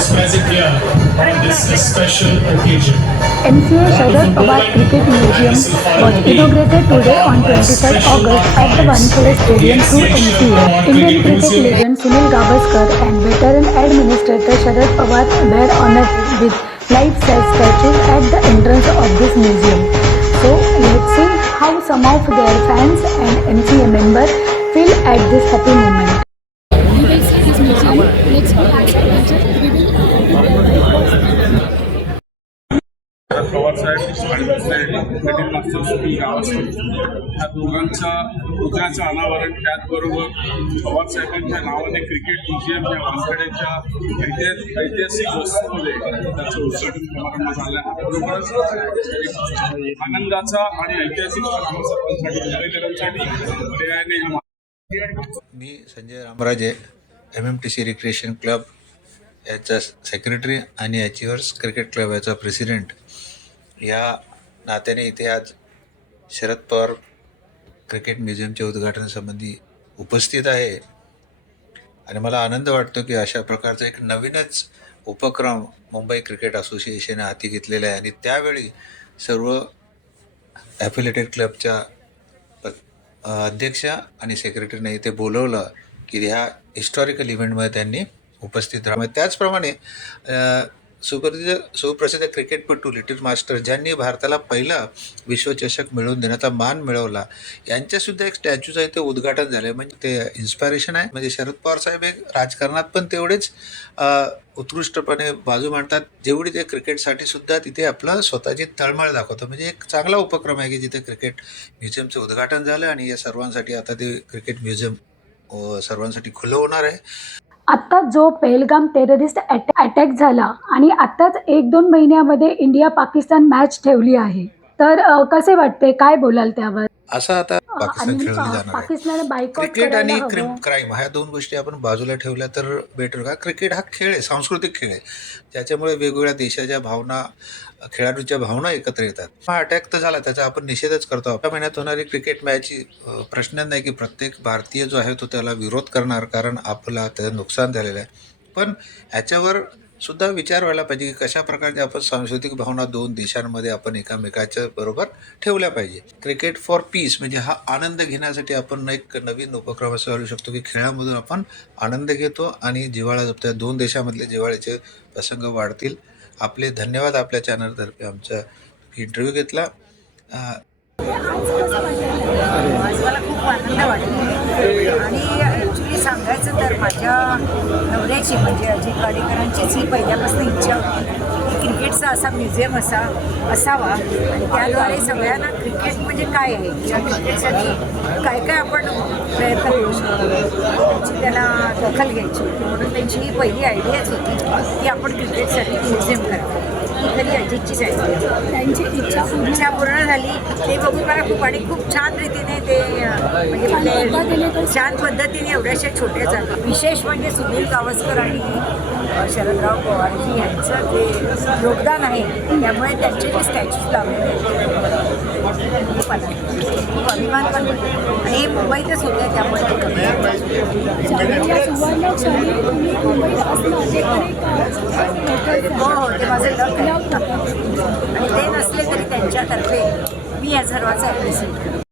is present here on this special occasion. MCA Sharad Pawar Cricket Museum was inaugurated today on 23rd August at the Wankhede Stadium through MCA. Indian cricket legend Sunil Gavaskar and veteran administrator Sharad Pawar were honored with life-size statues at the entrance of this museum. So let's see how some of their fans and MCA members feel at this happy moment. You will see this museum. Let's go outside. We will Sharad Pawar साहेब आणि दुसरे little master Sunil Gavaskar ह्या दोघांच्या पुतळ्याचं अनावरण त्याचबरोबर पवार साहेबांच्या नावाने cricket museum या वानखेडेच्या ऐतिहासिक वस्तूमध्ये त्याचं उद्घाटन समारंभ झाला आहे. बरोबरच आनंदाचा आणि ऐतिहासिक सर्वांसाठी मुंबईकरांसाठी पर्यायाने मी Sanjay Ramraje MMTC recreation club याचा सेक्रेटरी आणि अचिव्हर्स क्रिकेट क्लब याचा प्रेसिडेंट या नात्याने इथे आज शरद पवार क्रिकेट म्युझियमच्या उद्घाटनासंबंधी उपस्थित आहे आणि मला आनंद वाटतो की अशा प्रकारचा एक नवीनच उपक्रम मुंबई क्रिकेट असोसिएशनने हाती घेतलेला आहे आणि त्यावेळी सर्व ॲफिलेटेड क्लबच्या अध्यक्ष आणि सेक्रेटरीने इथे बोलवलं की ह्या हिस्टॉरिकल इव्हेंटमध्ये त्यांनी उपस्थित राहावं. त्याचप्रमाणे सुप्रसिद्ध क्रिकेटपटू लिटिल मास्टर ज्यांनी भारताला पहिला विश्वचषक मिळवून देण्याचा मान मिळवला यांच्यासुद्धा एक स्टॅच्यूचं इथे उद्घाटन झालं. म्हणजे ते इन्स्पायरेशन आहे. म्हणजे शरद पवार साहेब एक राजकारणात पण तेवढेच उत्कृष्टपणे बाजू मांडतात जेवढी ते क्रिकेटसाठी सुद्धा तिथे आपलं स्वतःची तळमळ दाखवतं. म्हणजे एक चांगला उपक्रम आहे की जिथे क्रिकेट म्युझियमचं उद्घाटन झालं आणि या सर्वांसाठी आता ते क्रिकेट म्युझियम सर्वांसाठी खुलं होणार आहे. आत्ता जो पहलगाम टेररिस्ट अटॅक झाला आणि आत्ताच 1-2 महिन्यामध्ये इंडिया पाकिस्तान मॅच ठेवली आहे, तर कसे वाटते, काय बोलाल त्यावर? असं आता पाकिस्तान खेळवली जाणार पाकिस्तान आहे. क्रिकेट आणि क्राईम ह्या दोन गोष्टी आपण बाजूला ठेवल्या तर बेटर का. क्रिकेट हा खेळ आहे, सांस्कृतिक खेळ आहे, त्याच्यामुळे वेगवेगळ्या देशाच्या भावना, खेळाडूंच्या भावना एकत्र येतात. हा अटॅक तर झाला, त्याचा आपण निषेधच करतो. आपल्या महिन्यात होणारी क्रिकेट मॅच प्रश्न नाही की प्रत्येक भारतीय जो आहे तो त्याला विरोध करणार, कारण आपला त्याचं नुकसान झालेलं आहे. पण ह्याच्यावर सुद्धा विचार व्हायला पाहिजे की कशा प्रकारच्या आपण सांस्कृतिक भावना दोन देशांमध्ये आपण एकामेकाच्या बरोबर ठेवल्या पाहिजे. क्रिकेट फॉर पीस म्हणजे हा आनंद घेण्यासाठी आपण एक नवीन उपक्रम असं करू शकतो की खेळामधून आपण आनंद घेतो आणि जिव्हाळा जपतो. दोन देशामधले जिव्हाळ्याचे प्रसंग वाढतील. आपले धन्यवाद आपल्या चॅनलतर्फे आमचा इंटरव्ह्यू घेतला. मला खूप आनंद वाटतो आणि ॲक्च्युली सांगायचं तर माझ्या नवऱ्याची म्हणजे अजित वाडेकरांचीच ही पहिल्यापासून इच्छा होती की क्रिकेटचा असा म्युझियम असावा आणि त्याद्वारे सगळ्यांना क्रिकेट म्हणजे काय आहे किंवा क्रिकेटसाठी काय काय आपण प्रयत्न करू शकतो त्याची त्याला दखल घ्यायची होती. म्हणून त्यांची ही पहिली आयडियाच होती की आपण क्रिकेटसाठी म्युझियम करावं. ही खरी अजितचीच आयडिया. त्यांची इच्छा पूर्ण झाली ते बघून मला खूप आणि खूप छान रीतीने ते म्हणजे छान पद्धतीने एवढ्याशा छोट्या झाल्या. विशेष म्हणजे सुनील गावस्कर आणि शरदराव पवारजी यांचं जे योगदान आहे त्यामुळे त्यांचे जे स्टॅच्यूज लावलेले खूप अभिमान पण वाटतो आणि हे मुंबईतच होते त्यामुळे हो ते माझं लक आहे आणि ते नसले तरी त्यांच्यातर्फे मी या सर्वांचा ॲप्रिशिएट करते.